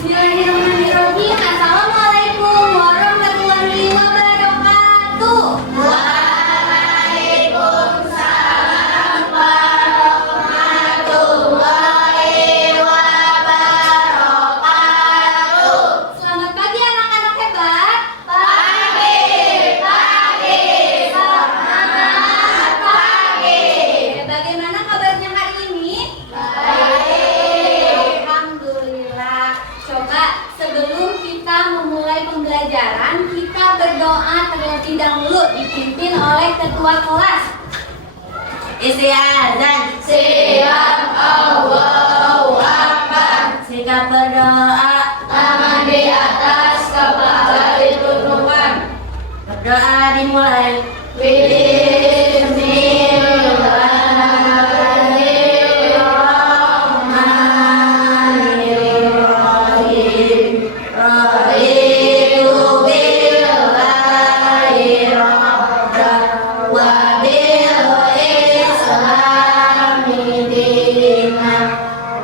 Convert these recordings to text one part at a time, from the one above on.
Bismillahirrahmanirrahim. Assalamualaikum warahmatullahi wabarakatuh. Waalaikumsalam warahmatullahi wabarakatuh. Selamat pagi anak-anak hebat. Pagi. Selamat pagi. Bagaimana kabarnya hari ini? Baik. Alhamdulillah. Coba sebelum kita memulai pembelajaran, kita berdoa terlebih dahulu dipimpin oleh ketua kelas. Istiazan. Siap. Allahu Akbar. Sikap berdoa. Tangan di atas, kepala diturunkan. Berdoa dimulai. Bismillahirrahmanirrahim. Raditu billahi rabban wa bil islami dinan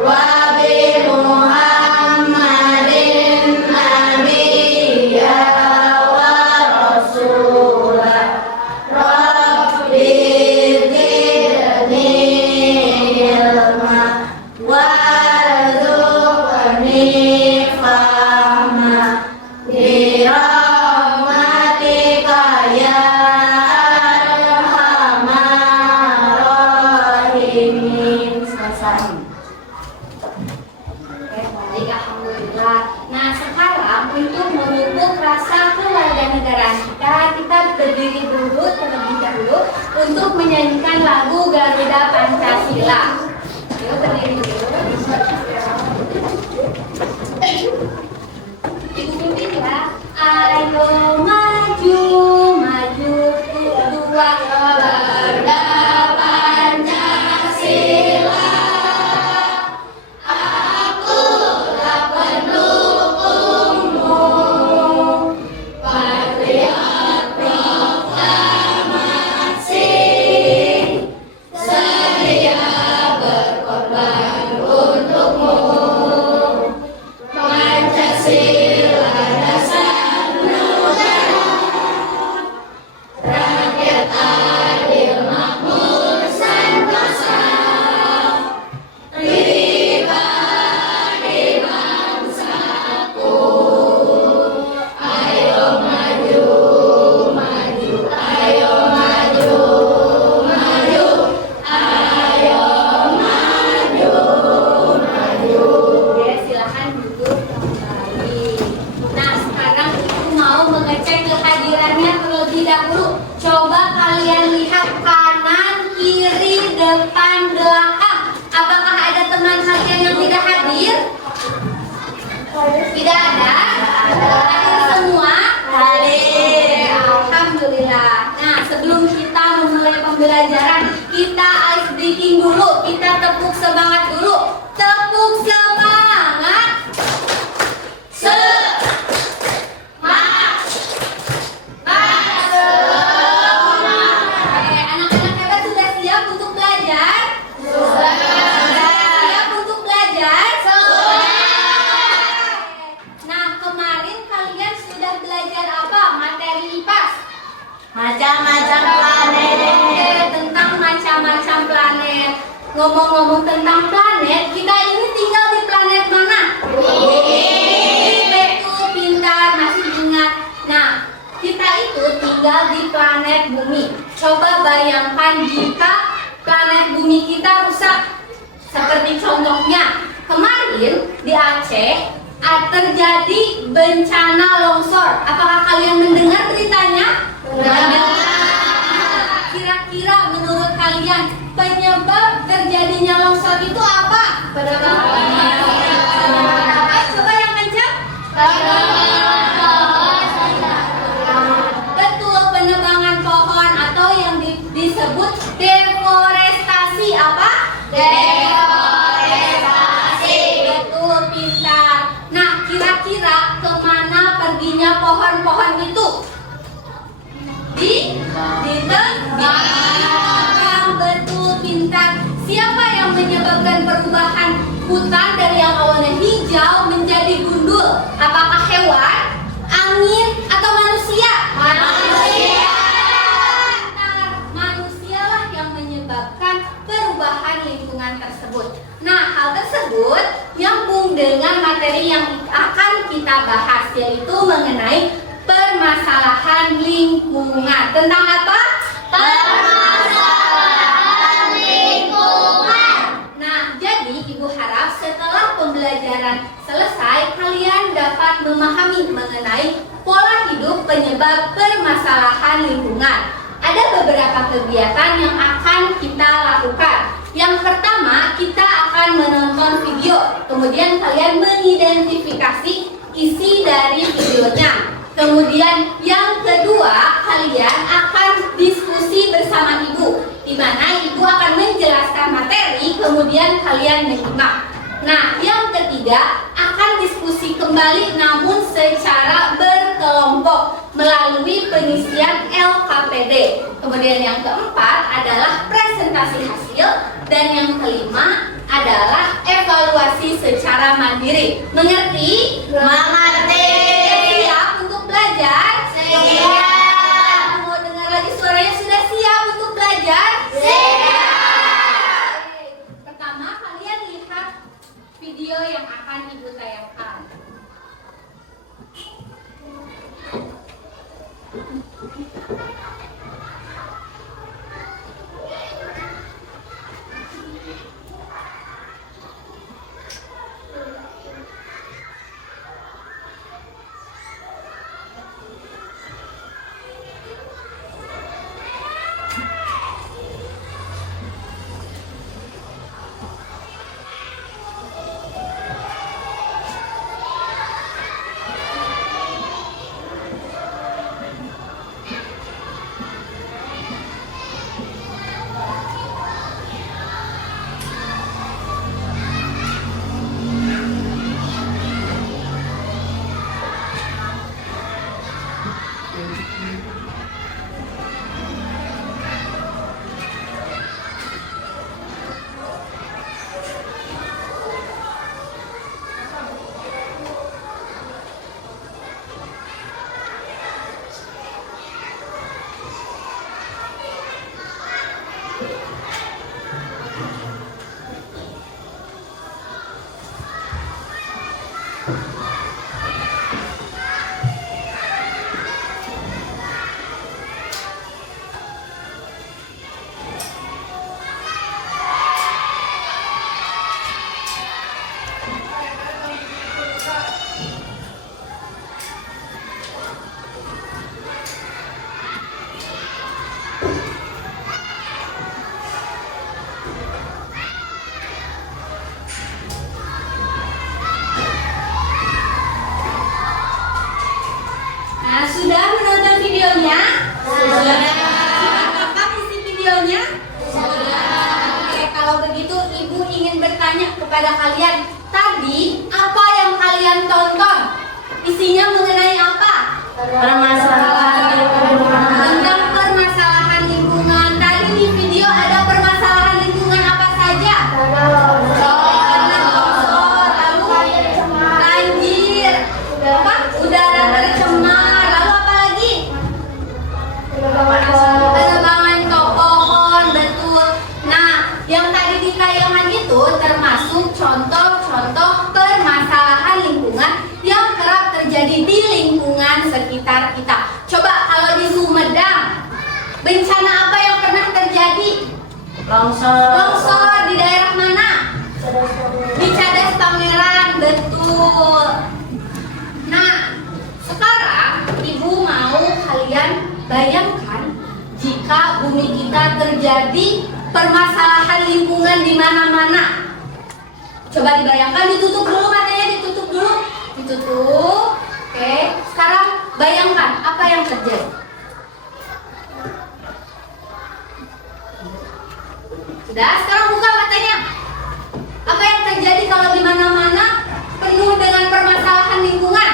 wa bi Muhammadin nabiyya wa rasulah. Rabbi zidni ilma warzuqni fahma birahmatika ya arhamar rahimin. Selesai. Oke, baik, alhamdulillah. Nah, sekarang untuk memupuk rasa kewarganegaraan kita berdiri dulu terlebih dahulu untuk menyanyikan lagu Garuda Pancasila. Yuk berdiri dulu. Ibu pimpin ya. Ayo maju, maju dua Garuda Pancasila. Akulah pendukungmu, patriot proklamasi, sedia berkorban untukmu. Pancasila dasar negara, rakyat adil makmur sentosa, pribadi bangsaku. Ayo maju, maju, ayo maju, maju, ayo maju, maju. Ya, silakan duduk kembali. Nah, sekarang ibu mau mengecek kehadirannya terlebih dahulu. Coba kalian lihat kanan, kiri, depan, belakang. Apakah ada teman kalian yang tidak hadir? Tidak ada? Hadir semua? Hadir. Alhamdulillah. Nah, sebelum kita memulai pembelajaran, kita ice breaking dulu. Kita tepuk semangat dulu. Tepuk semangat. Oke, anak-anak hebat sudah siap untuk belajar? Sudah. Siap untuk belajar? Sudah. Nah, kemarin kalian sudah belajar apa? Materi IPAS? Macam-macam planet. Tentang macam-macam planet. Ngomong-ngomong tentang planet, kita ini tinggal di planet mana? Bumi. Betul, pintar, masih ingat. Nah, kita itu tinggal di planet Bumi. Coba bayangkan jika planet Bumi kita rusak. Seperti contohnya, kemarin di Aceh terjadi bencana longsor. Apakah kalian mendengar beritanya? Benar. Kira-kira menurut kalian penyebab terjadinya longsor itu apa? Coba yang kencang. Betul, penebangan pohon atau yang disebut deforestasi. Apa? Deforestasi. Betul, pintar. Nah, kira-kira kemana perginya pohon-pohon itu? Ditebang. Betul, pintar. Siapa yang menyebabkan perubahan hutan dari yang awalnya hijau menjadi gundul Apakah hewan, angin, atau manusia? Manusia. Benar, manusialah yang menyebabkan perubahan lingkungan tersebut. Nah, hal tersebut nyambung dengan materi yang akan kita bahas, yaitu mengenai permasalahan lingkungan. Tentang apa? Permasalahan lingkungan. Nah, jadi Ibu harap setelah pembelajaran selesai, kalian dapat memahami mengenai pola hidup penyebab permasalahan lingkungan. Ada beberapa kegiatan yang akan kita lakukan. Yang pertama, kita akan menonton video. Kemudian kalian mengidentifikasi isi dari videonya. Kemudian yang kedua, kalian akan diskusi bersama ibu, di mana ibu akan menjelaskan materi, kemudian kalian menyimak. Nah, yang ketiga, akan diskusi kembali namun secara berkelompok melalui pengisian LKPD. Kemudian yang keempat adalah presentasi hasil, dan yang kelima adalah evaluasi secara mandiri. Mengerti? Mengerti. Siap untuk belajar? Siap. Mau dengar lagi suaranya? Sudah siap untuk belajar? Siap. Pertama, kalian lihat video yang akan ibu tayangkan. Sudah menonton videonya? Sudah. Apakah isi videonya? Sudah. Oke, kalau begitu ibu ingin bertanya kepada kalian, tadi apa yang kalian tonton? Isinya mengenai apa? Permasalahan lingkungan. Tentang permasalahan lingkungan. Tadi di video ada permasalahan lingkungan apa saja? Longsor, lalu banjir, udara tercemar, lalu apa lagi? Penebangan pohon, betul. Nah, yang tadi di tayangan itu termasuk contoh-contoh permasalahan lingkungan yang kerap terjadi di lingkungan sekitar kita. Coba kalau di Sumedang, bencana apa yang pernah terjadi? Longsor di daerah mana? Di Cadas Pangeran, betul. Nah, sekarang ibu mau kalian bayangkan jika bumi kita terjadi permasalahan lingkungan di mana-mana. Coba dibayangkan, ditutup dulu matanya, ditutup dulu. Ditutup. Oke, sekarang bayangkan apa yang terjadi. Sudah, sekarang buka matanya. Apa yang terjadi kalau di mana-mana penuh dengan permasalahan lingkungan?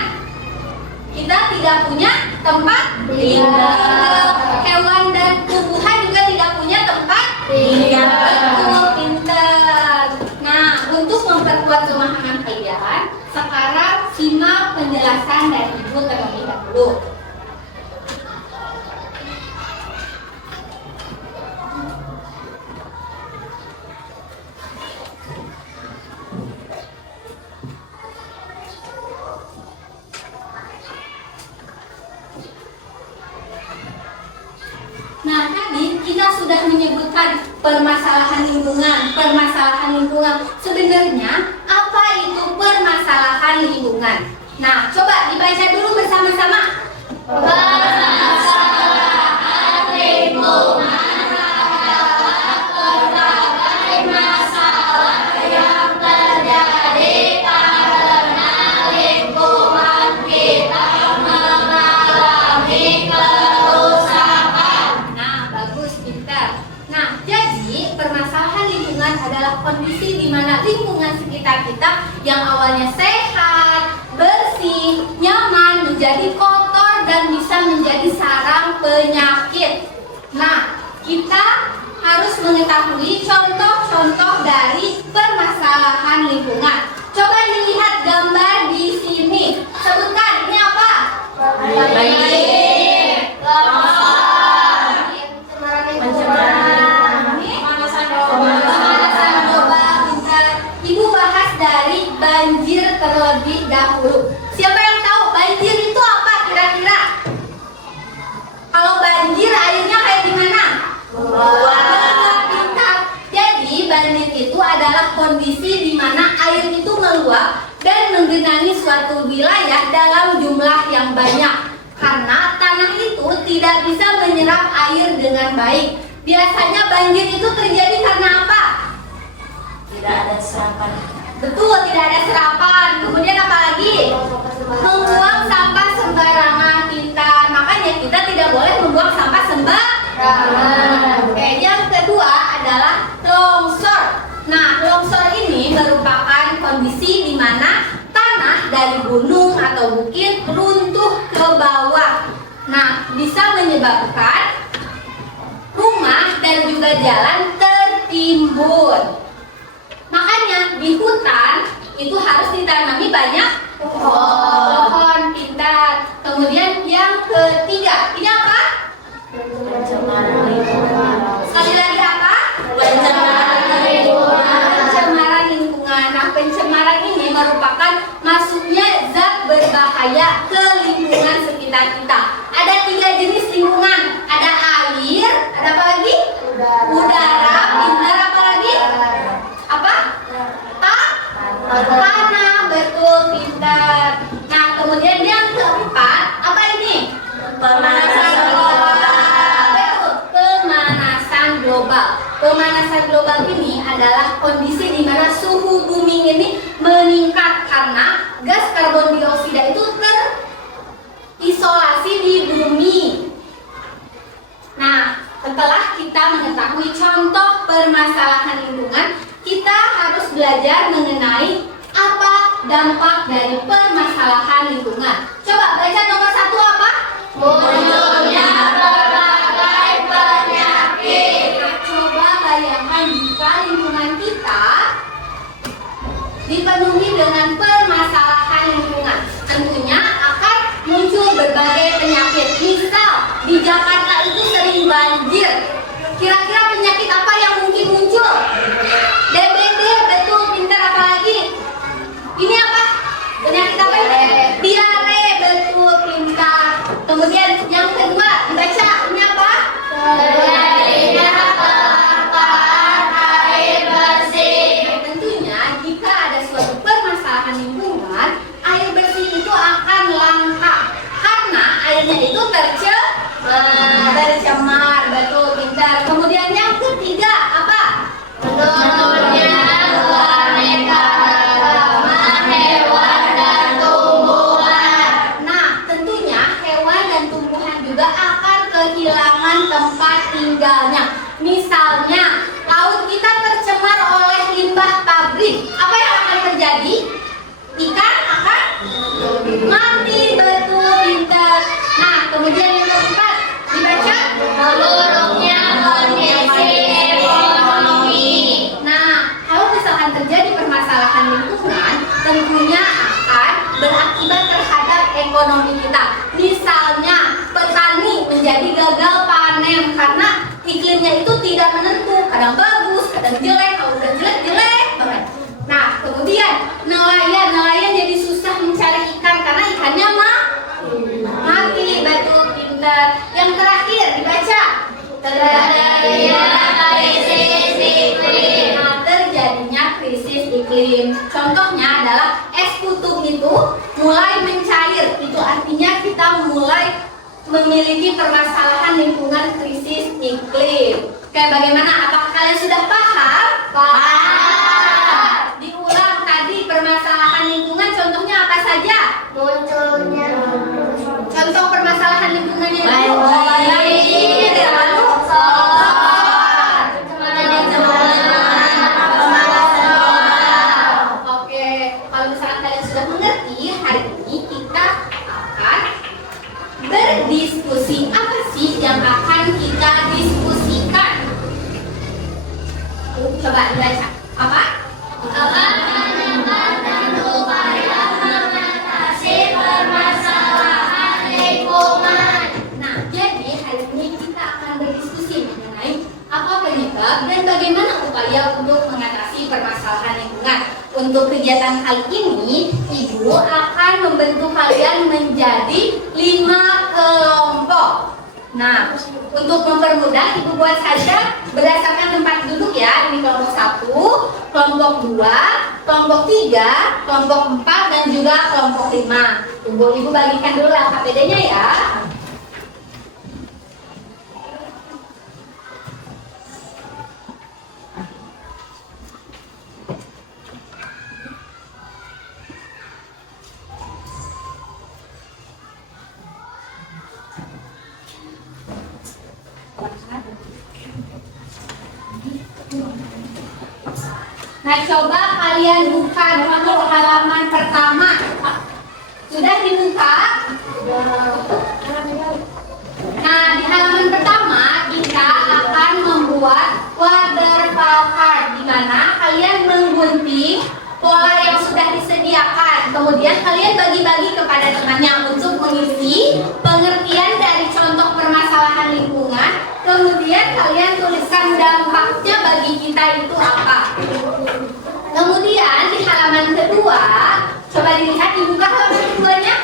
Kita tidak punya tempat tinggal. Hewan dan tumbuhan juga tidak punya tempat tinggal. Betul, pintar. Nah, untuk memperkuat pemahaman kalian, sekarang simak Simak penjelasan dari Ibu terlebih dahulu. Nah, tadi kita sudah menyebutkan permasalahan lingkungan. Sebenarnya apa itu permasalahan lingkungan? Nah, coba dibaca dulu bersama-sama. Permasalahan lingkungan adalah berbagai masalah yang terjadi karena lingkungan kita mengalami kerusakan. Nah, bagus, pintar. Nah, jadi permasalahan lingkungan adalah kondisi di mana lingkungan sekitar kita yang awalnya sehat, bersih, nyaman menjadi kotor dan bisa menjadi sarang penyakit. Nah, kita harus mengetahui contoh-contoh dari permasalahan lingkungan. Coba dilihat gambar di sini. Sebutkan, ini apa? Banjir, longsor, pencemaran, pemanasan global. Ibu bahas dari banjir terlebih dahulu. Siapa yang tahu banjir itu apa kira-kira? Kalau banjir airnya kayak gimana? Pintar. Jadi banjir itu adalah kondisi di mana air itu meluap dan menggenangi suatu wilayah dalam jumlah yang banyak karena tanah itu tidak bisa menyerap air dengan baik. Biasanya banjir itu terjadi karena apa? Tidak ada serapan. Betul, tidak ada serapan. Kemudian apa lagi? Membuang sampah sembarangan, pintar. Makanya kita tidak boleh membuang sampah sembarangan. Oke, yang kedua adalah longsor. Nah, longsor ini merupakan kondisi di mana tanah dari gunung atau bukit runtuh ke bawah. Nah, bisa menyebabkan rumah dan juga jalan tertimbun. Makanya di hutan itu harus ditanami banyak pohon, pintar. Kemudian yang ketiga, ini apa? Pencemaran lingkungan. Sekali lagi apa? Pencemaran lingkungan. Nah, pencemaran ini merupakan masuknya zat berbahaya ke lingkungan sekitar kita. Ada 3 jenis lingkungan. Ada air, ada apa lagi? Udara, pintar, apa lagi? Apa? Tanah, betul, pintar. Nah, kemudian yang keempat, apa ini? Pemanasan global. Betul, pemanasan global. Pemanasan global ini adalah kondisi di mana suhu bumi ini meningkat karena gas karbon dioksida itu terisolasi di bumi. Nah, setelah kita mengetahui contoh permasalahan lingkungan, kita harus belajar mengenai apa dampak dari permasalahan lingkungan. Coba baca nomor 1 apa? Munculnya berbagai penyakit. Nah, coba bayangkan jika lingkungan kita dipenuhi dengan permasalahan lingkungan. Tentunya akan muncul berbagai penyakit. Misal, di Jakarta itu sering banjir. Kira-kira penyakit apa yang mungkin muncul? DBD, betul, pintar, apa lagi? Ini apa? Penyakit apa? Diare, betul, pintar. Kemudian yang kedua, dibaca, ini apa? Terjadinya kelangkaan air bersih. Tentunya jika ada suatu permasalahan lingkungan, air bersih itu akan langka karena airnya itu tercemar, betul, pintar. Kemudian yang ketiga apa? Menurunnya keanekaragaman hewan dan tumbuhan. Nah, tentunya hewan dan tumbuhan juga akan kehilangan tempat tinggalnya. Misalnya, laut kita tercemar oleh limbah pabrik. Apa yang akan terjadi? Ikan akan mati, betul, pintar. Nah, kemudian yang keempat, dibaca menurunnya kondisi ekonomi. Nah, kalau misalkan terjadi permasalahan lingkungan, tentunya akan berakibat terhadap ekonomi kita. Misalnya petani menjadi gagal panen karena iklimnya itu tidak menentu, kadang bagus, kadang jelek, kalau udah jelek banget. Nah, kemudian nelayan jadi susah mencari ikan karena ikannya mati. Betul, pintar. Yang terakhir dibaca. Terjadinya krisis iklim. Contohnya adalah es kutub itu mulai mencair. Itu artinya kita mulai memiliki permasalahan lingkungan krisis iklim. Kayak bagaimana? Apakah kalian sudah paham? Paham. Diulang tadi permasalahan lingkungan. Contohnya apa saja? Munculnya Contoh permasalahan lingkungannya itu banjir, lalu Oke, kalau misalkan kalian sudah mengerti, hari ini kita akan berdiskusi. Apa sih yang akan kita diskusikan? Coba dibaca. Apa? Nah, jadi hari ini kita akan berdiskusi mengenai apa penyebab dan bagaimana upaya untuk mengatasi permasalahan lingkungan. Untuk kegiatan kali ini, Ibu akan membentuk kalian menjadi 5 kelompok. Nah, untuk mempermudah, Ibu buat saja berdasarkan tempat duduk ya. Ini kelompok 1, kelompok 2, kelompok 3, kelompok 4, dan juga kelompok 5. Tunggu, Ibu bagikan dulu LKPD-nya ya. Nah, coba kalian buka dulu halaman pertama. Sudah dibuka? Nah, di halaman pertama kita akan membuat waterfall card, di mana kalian menggunting pola yang sudah disediakan. Kemudian kalian bagi-bagi kepada temannya untuk mengisi pengertian dari contoh permasalahan lingkungan. Kemudian kalian tuliskan dampaknya bagi kita itu apa. Kemudian di halaman kedua, coba dilihat, dibuka halaman keduanya.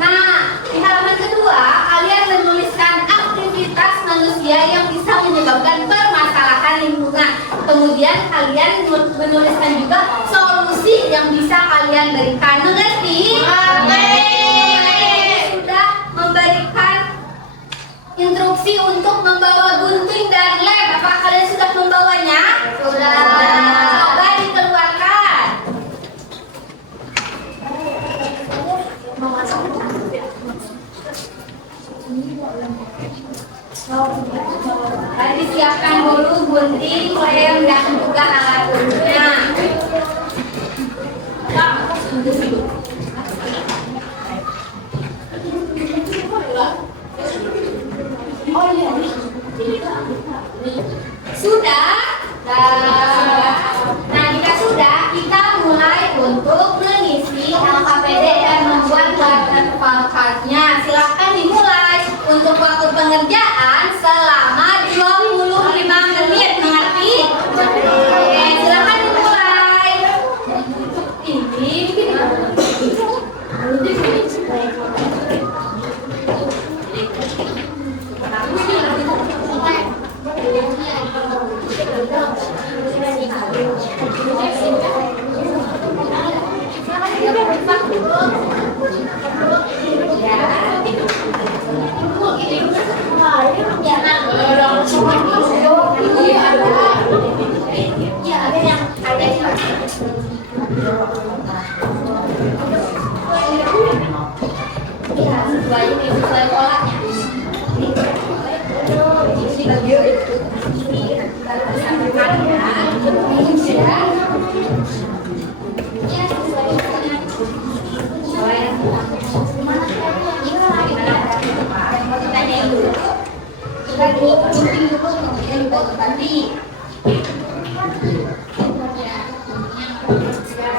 Nah, di halaman kedua kalian menuliskan aktivitas manusia yang bisa menyebabkan permasalahan lingkungan. Kemudian kalian menuliskan juga solusi yang bisa kalian berikan. Mengerti? Sudah memberikan instruksi untuk membawa gunting dan lem. Apakah kalian sudah membawanya? Sudah. Coba dikeluarkan. Tadi siapkan dulu gunting, lem, dan juga alat ukurnya. Sudah? Nah, jika sudah, kita mulai untuk mengisi LKPD dan membuat waterfall card-nya. Silahkan dimulai. Untuk waktu pengerjaan selama 25 menit. Mengerti? Oke, silahkan dimulai. Sesuai polanya.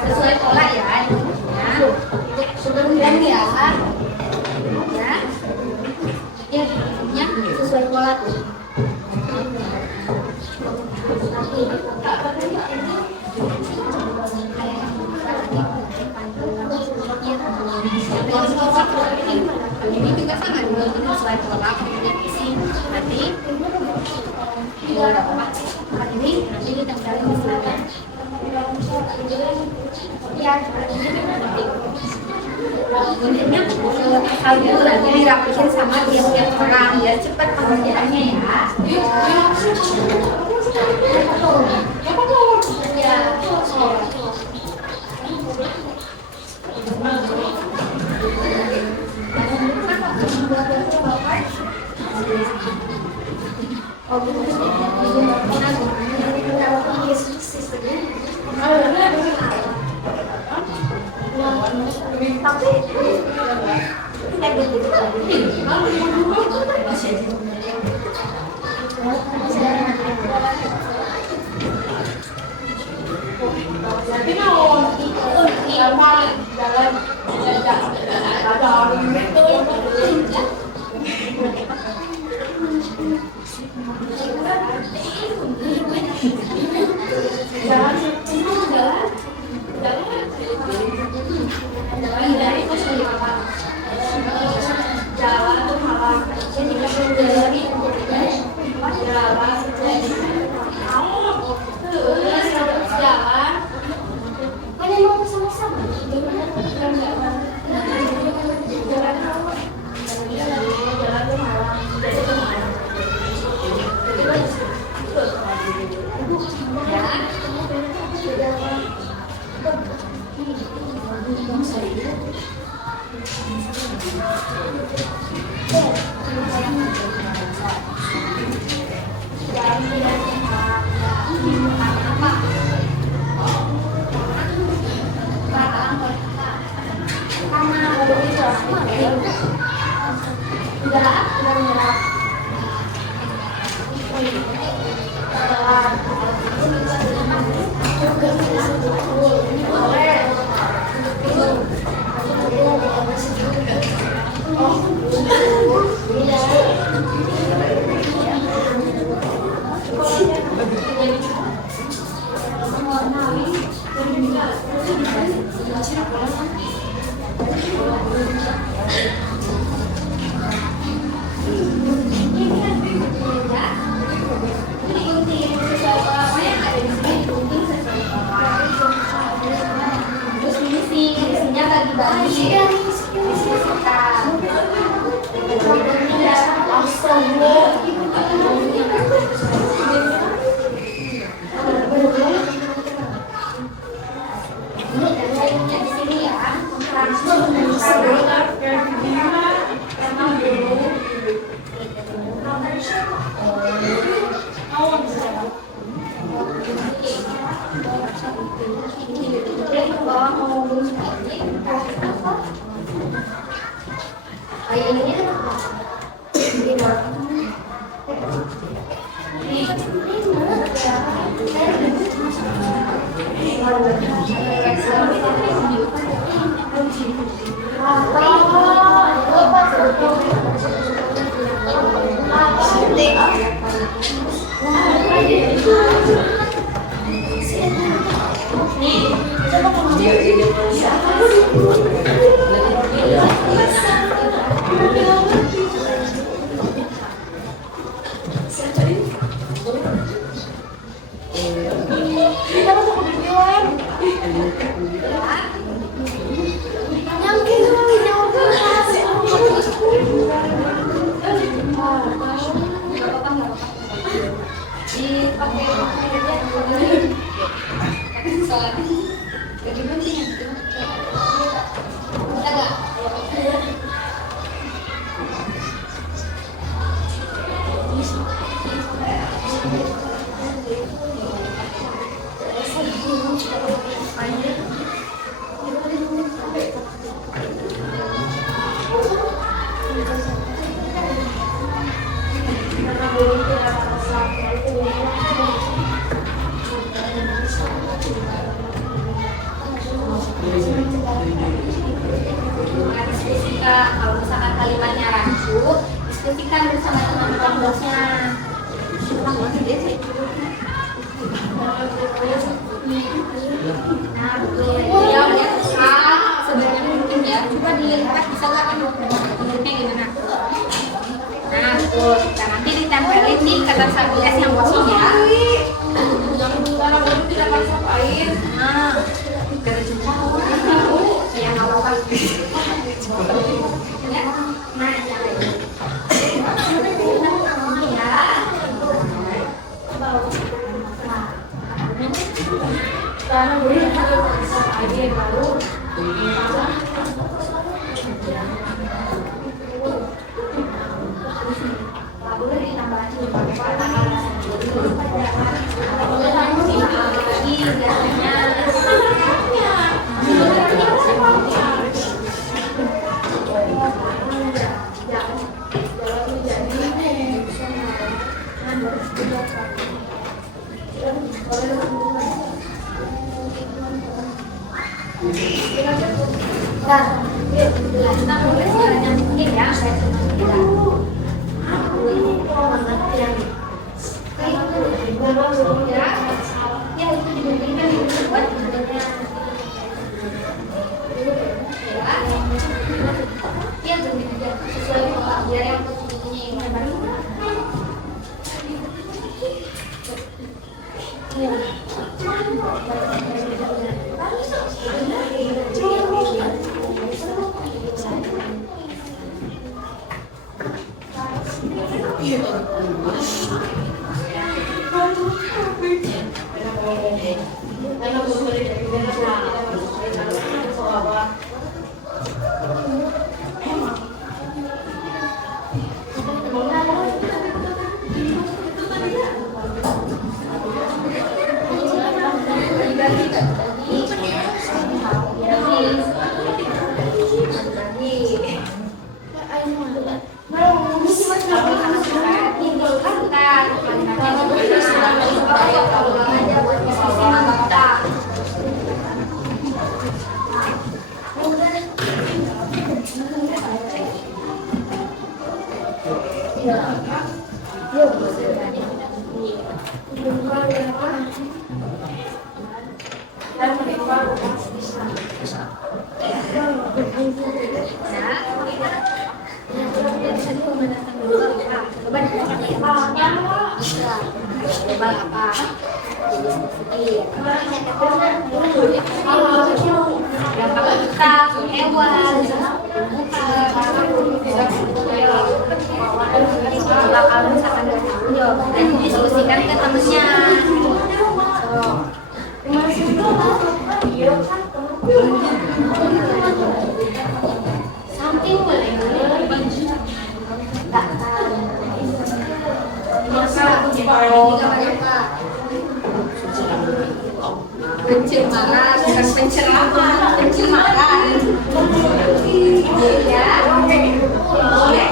Sesuai pola ya. Kemudian ya. Ya, ya, sesuai pola tuh. Ini juga sama juga sesuai pola isi nanti ini nanti kita cari misalkan ya kemudiannya hal itu nanti dirapihin sama tiap-tiap orang biar cepat pengerjaannya ya. kalau misalkan kalimatnya rancu, diskusikan bersama teman-teman kelasnya. Nah, betul. Ya, sebenarnya mungkin ya. Coba dilihat bisa nggak kan bentuknya gimana? Nah, betul. Kita nanti ditempelin di kertas HBS yang kosong ya. Karena baru tidak masuk air. Nah, ya nggak apa-apa. Ya. Nah, jangan. Karena baru tidak masuk air baru. Boleh ditambah kita boleh segalanya mungkin ya. Ya, itu diberikan buat sebenarnya. Ya, berbeda sesuai pola biar yang posisinya yang terbaik. Kalau misalkan nggak tahu dan diskusikan ke temennya. Samping boleh nggak tahu. Pencemaran, bukan pencerahan, pencemaran. Ya, boleh.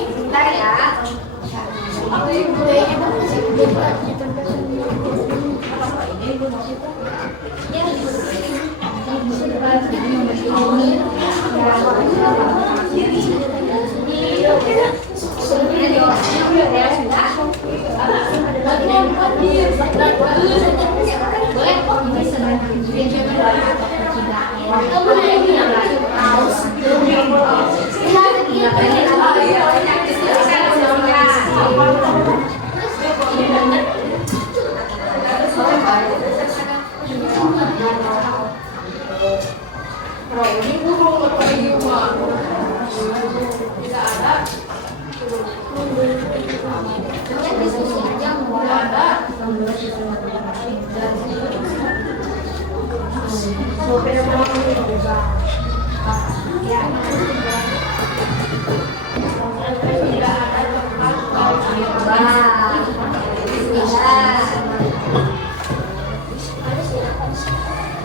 Bentar ya.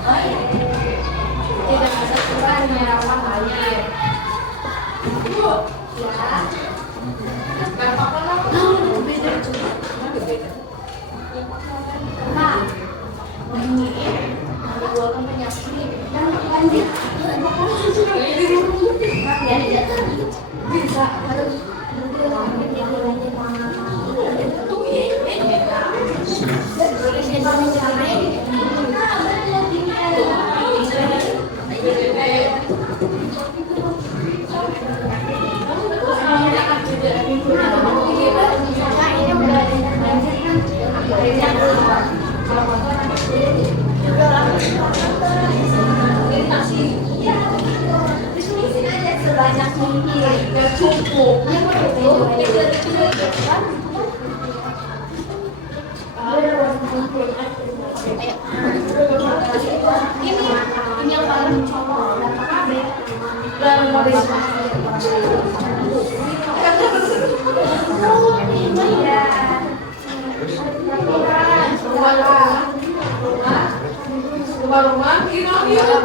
Tidak bisa kurang menyerapkan air. Ya. Gak apa-apa lah. Beda juga. Beda. Nah, Menimbulkan penyakit. lanjut. Ya, Bisa. sebanyak mungkin. Gak cukup. Ini yang paling contoh. Rumah-rumah kira-kira.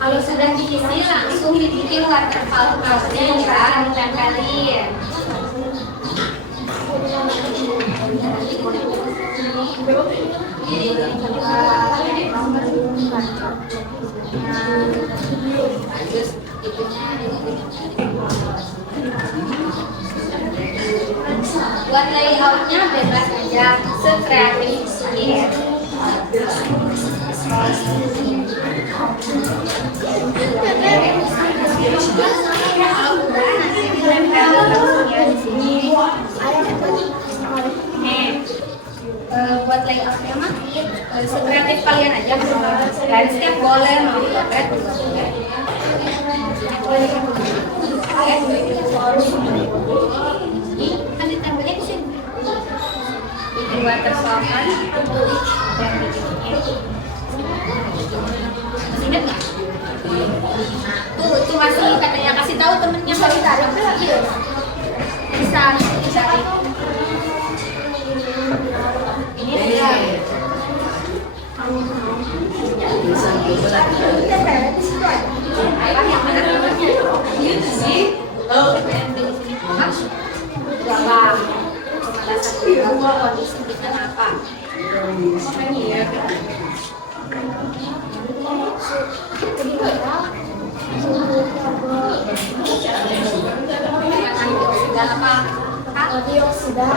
Kalau sudah diisi langsung dibikin waterfall crossnya ya, ditempelin. Buat layoutnya bebas aja, sekreatif mungkin. Buat layoutnya mah sekreatif kalian aja. Landscape boleh, mau potret juga boleh. Kan ditambahnya di sini. Bikin waterfall-an dan bikin ini. Masih ingat nggak? Tuh masih katanya kasih tahu temennya kalau ditarik bisa dicari. Ini dia. Apa yang mana namanya? Ini sih. Oh, berapa? Kondisi kita apa? Makanya ya. Antioksida apa? Antioksida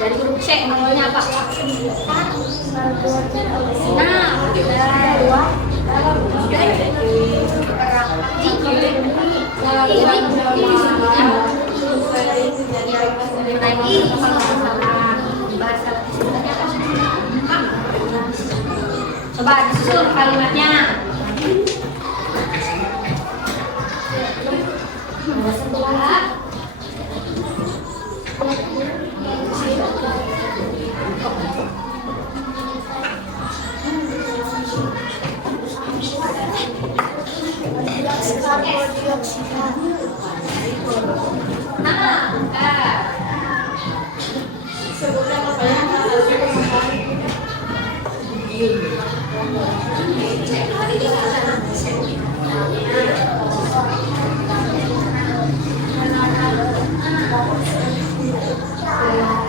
Dari huruf C namanya apa? Nah, coba disusun kalimatnya.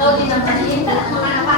Tahu di tempat ini makan apa?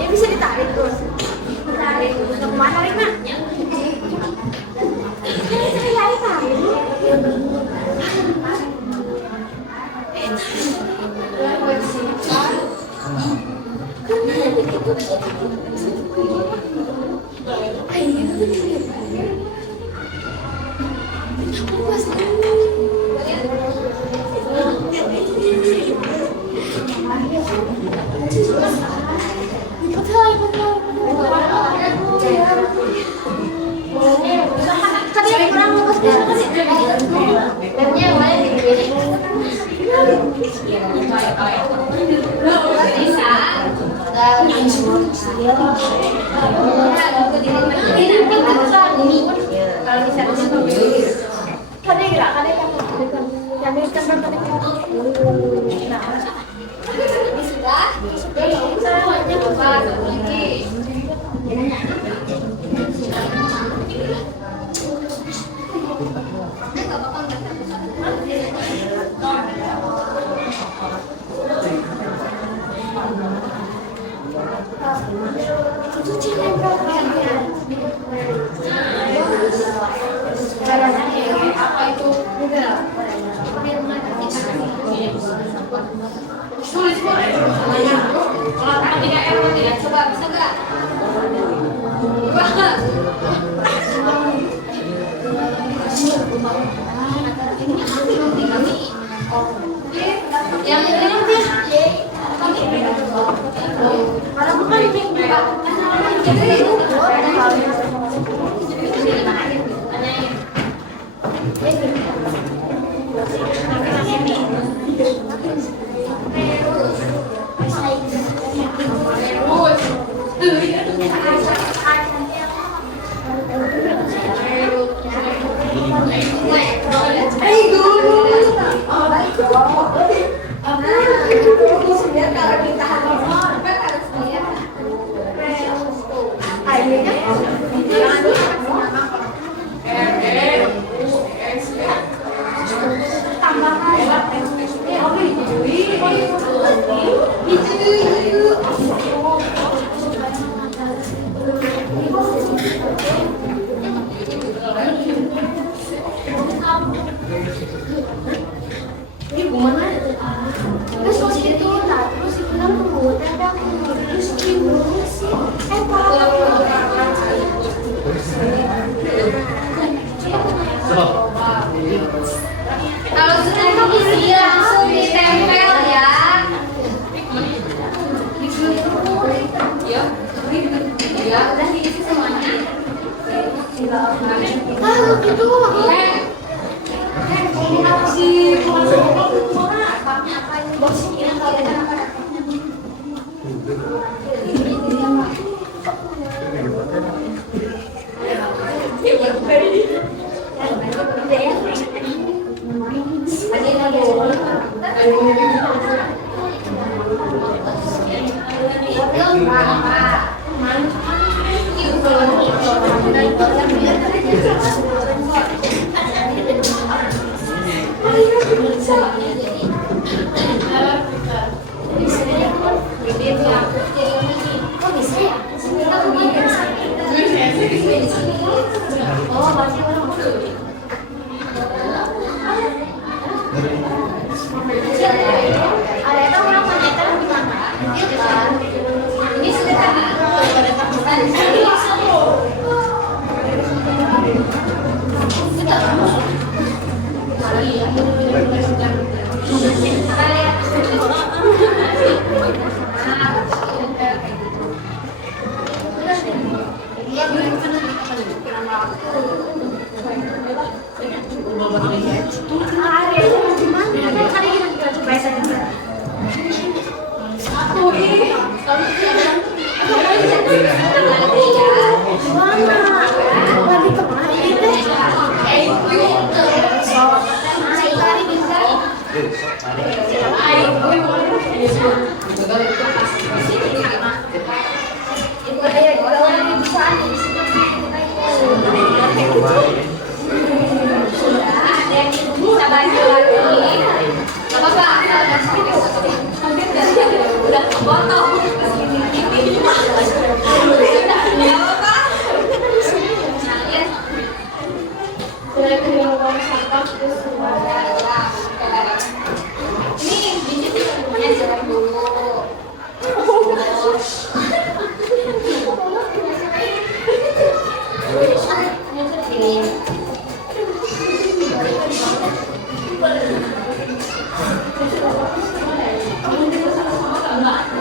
Ya bisa ditarik terus. Ditarik ke mana, Rina? Kalau sudah diisi langsung ditempel ya. Ya, udah diisi semuanya. Gitu. Ini bisa bantu lagi. Gak apa-apa, udah kebotol. Ini biji semuanya jalan dulu.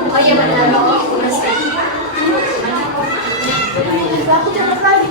Oh iya benar. Aku cepet lagi.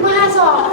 Masuk.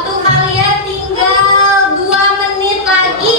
Waktu kalian tinggal 2 menit lagi.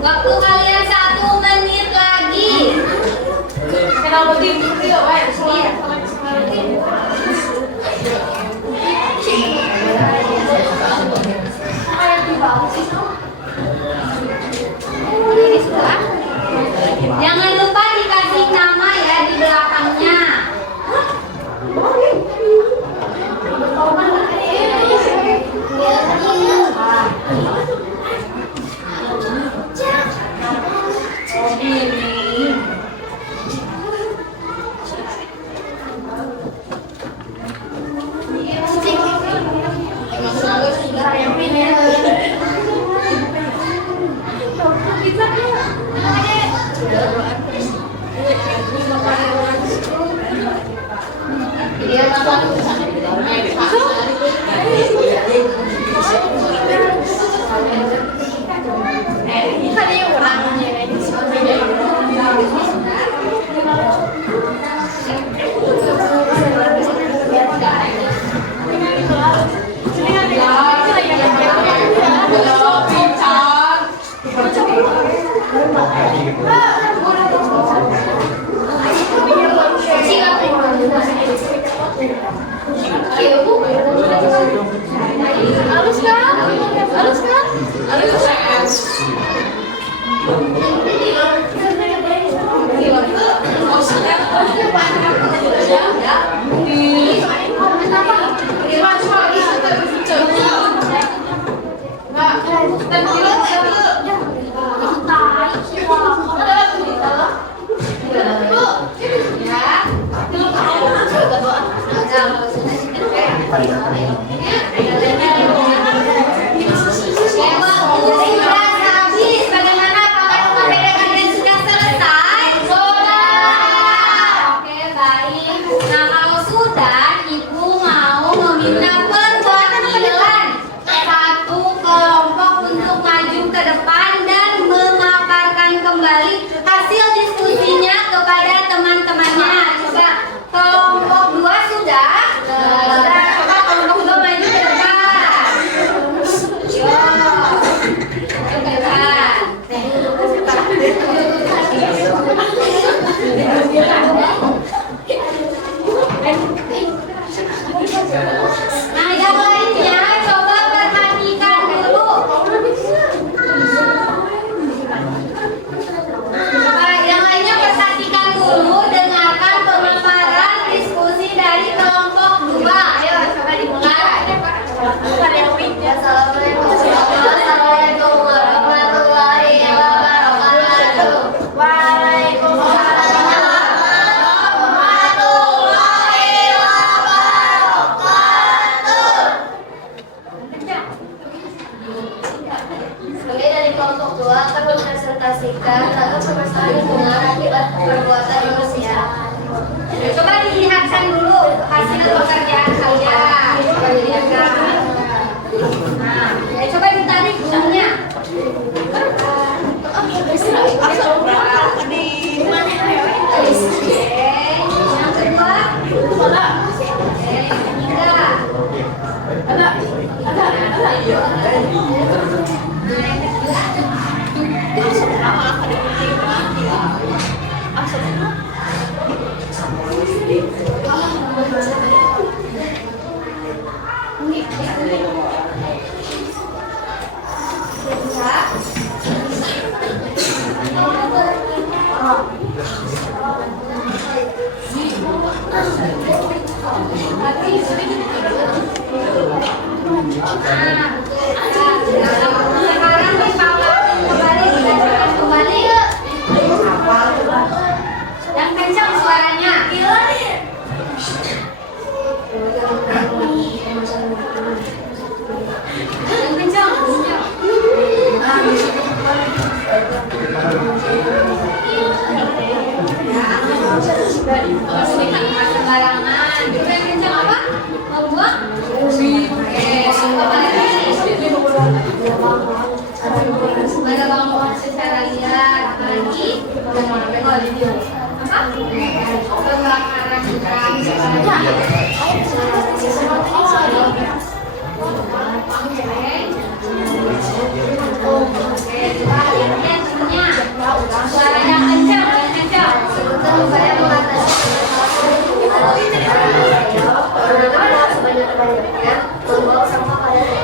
Waktu kalian 1 menit lagi. Jangan lupa dikasih nama ya di belakangnya. Halus kan? Halus kan? Hasil diskusinya kepada teman-temannya. Coba kelompok 2 sudah? Coba kelompok 2 maju ke depan. Yo. Ke depan. Nah, yang lainnya coba perhatikan dulu. Yang lainnya perhatikan dulu, dengarkan pemaparan diskusi dari kelompok 2. Ayo coba dimulai. Assalamualaikum warahmatullahi wabarakatuh. Waalaikumsalam warahmatullahi wabarakatuh. Kami dari kelompok 2 akan mempresentasikan tentang permasalahan lingkungan akibat perbuatan manusia. Coba dilihatkan dulu hasil pekerjaan kalian. Coba dilihatkan. Nah, coba ditarik bukunya. Yang kedua. Yang ketiga. Sekarang dipaparkan kembali, dibacakan kembali. Yang kencang suaranya. Yang kencang. Sembarangan. Yang kencang apa? Membuang? Pada bangun secara liar lagi apa? Kebakaran hutan. Oke, coba lihat temennya. Suaranya kencang, kencang. Saya mengatasi sebanyak-banyaknya membawa sampah pada satu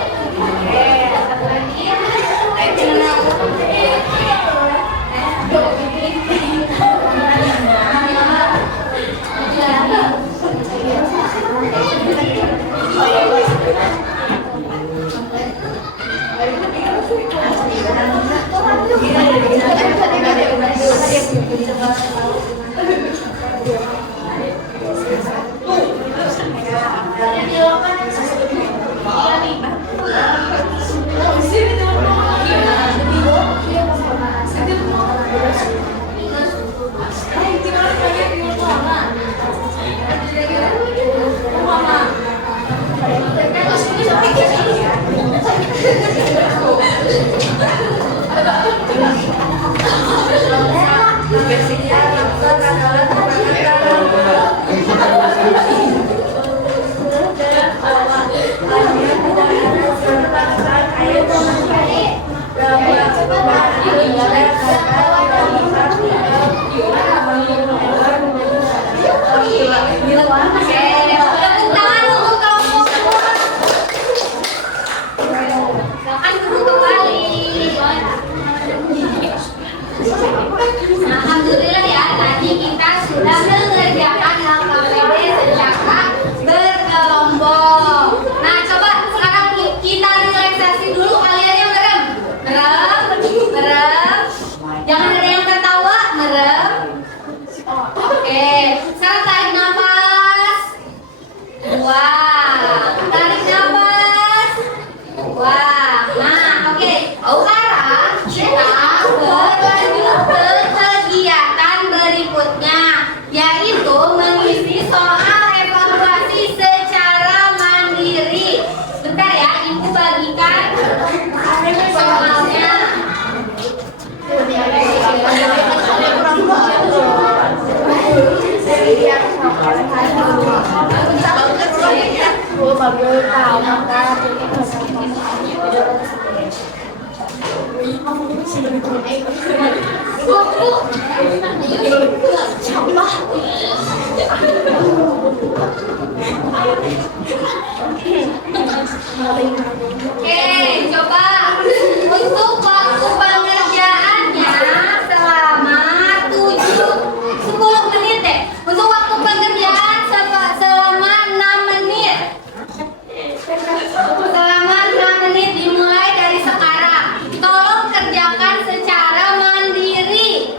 lagi. Coba Alhamdulillah ya, tadi kita sudah mengerjakan LKPD secara berkelompok. Nah, coba sekarang kita relaksasi dulu, kalian yang merem. Merem. Jangan ada yang ketawa, merem. Oke, sekarang tarik nafas. Buang. Tarik nafas. Buang. Nah, oke. Sekarang kita berlanjut ke kegiatan berikutnya, yaitu mengisi soal evaluasi secara mandiri. Bentar ya, Ibu bagikan soalnya. Oke, coba untuk waktu pengerjaannya selama 10 menit deh. Untuk waktu pengerjaan selama 6 menit. Selama 6 menit dimulai dari sekarang. Tolong kerjakan secara mandiri.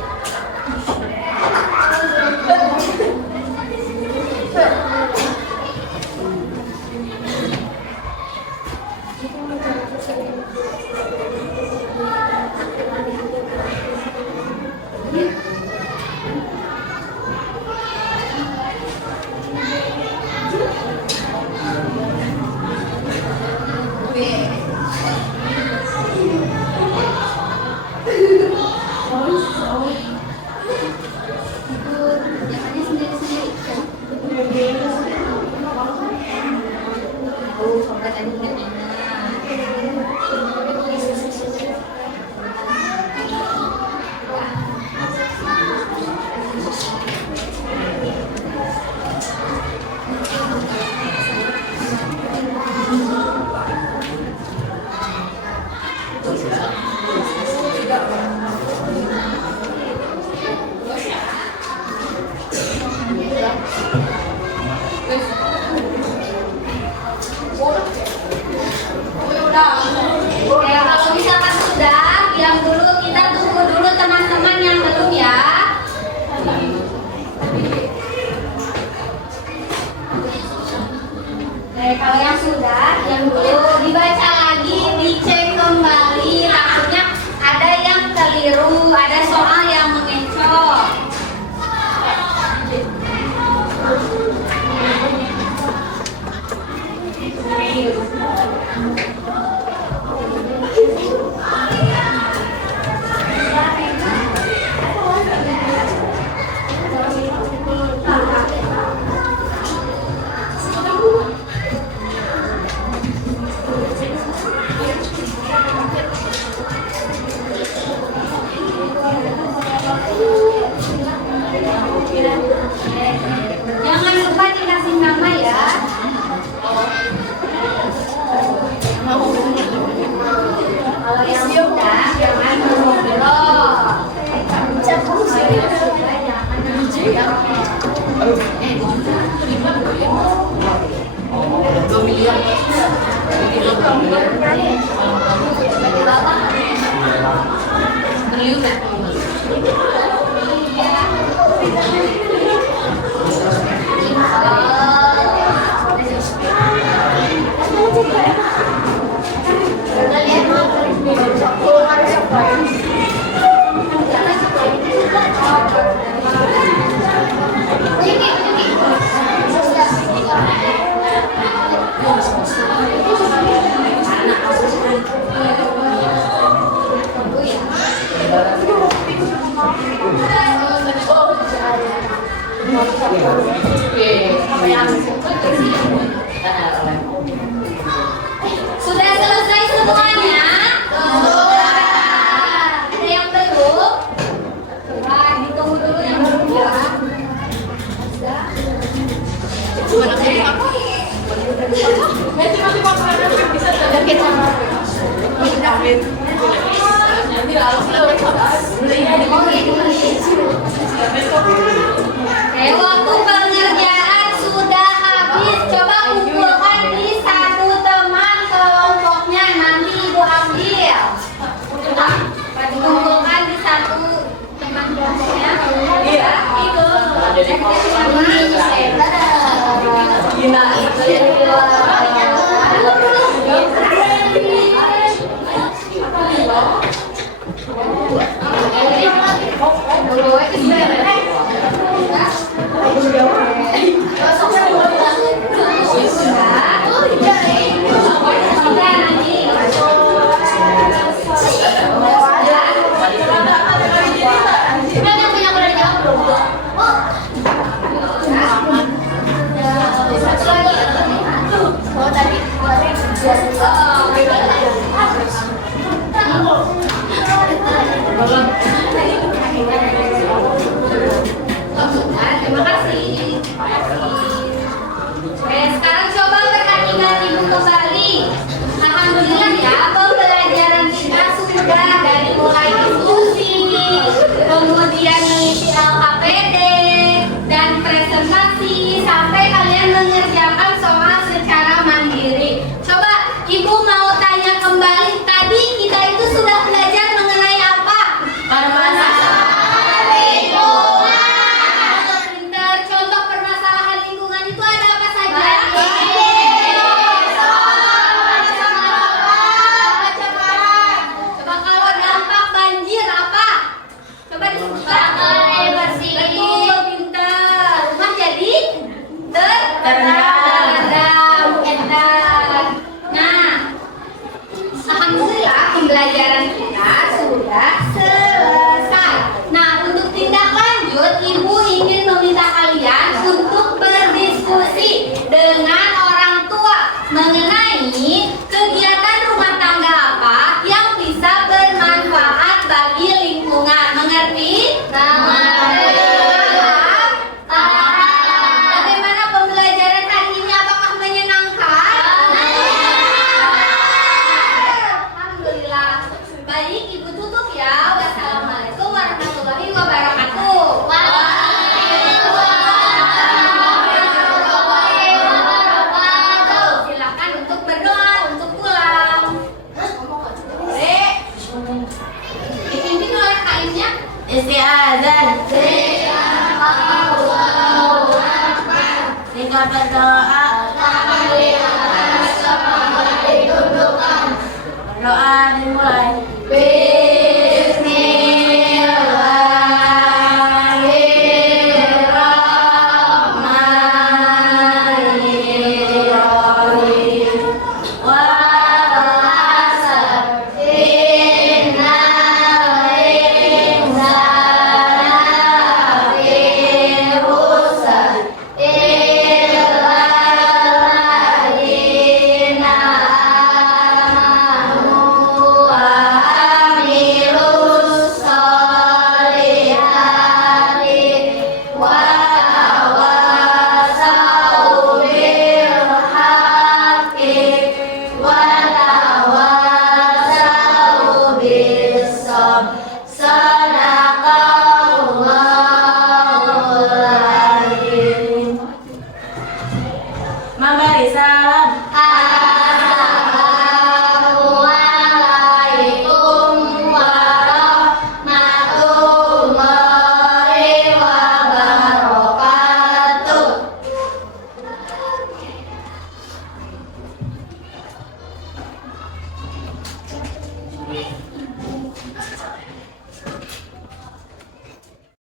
Kerjaannya sendiri-sendiri. Coba tadi ingat-ingat. Oke, kalau misalkan sudah, diam dulu, kita tunggu dulu teman-teman yang belum ya. Oke, kalau yang sudah, diam dulu, dibaca lagi, dicek kembali, takutnya ada yang keliru, ada soal yang mengecoh. Jangan lupa dikasih nama ya. Kalau yang sudah, jangan ngobrol. Sudah selesai semuanya? Ada yang belum? Wah, ditunggu dulu yang belum ya. Oke. Terima kasih. Oke, sekarang coba perhatikan ibu kembali. Alhamdulillah ya, pembelajaran kita sudah dari mulai diskusi, kemudian mengisi LKPD dan presentasi sampai kalian mengerjakan soal secara mandiri. Coba ibu mau tanya kembali, tadi kita itu sudah belajar mengenai apa? Contoh permasalahan lingkungan itu ada apa saja? Coba kalau dampak banjir apa? Coba disebutkan. Betul, pintar. Rumah jadi terendam. Pintar. Nah, alhamdulillah pembelajaran kita sudah selesai. Nah, untuk tindak lanjut, ibu ingin meminta kalian untuk berdiskusi dengan orang tua mengenai kegiatan rumah tangga apa yang bisa bermanfaat bagi lingkungan. Mengerti? Bagaimana pembelajaran hari ini? Apakah menyenangkan? Alhamdulillah. Baik, ibu tutup ya. Wassalamualaikum warahmatullahi wabarakatuh. Silakan untuk berdoa untuk pulang. Boleh. Dipimpin oleh kainnya. Istiazan. Kita berdoa. Berdoa dimulai.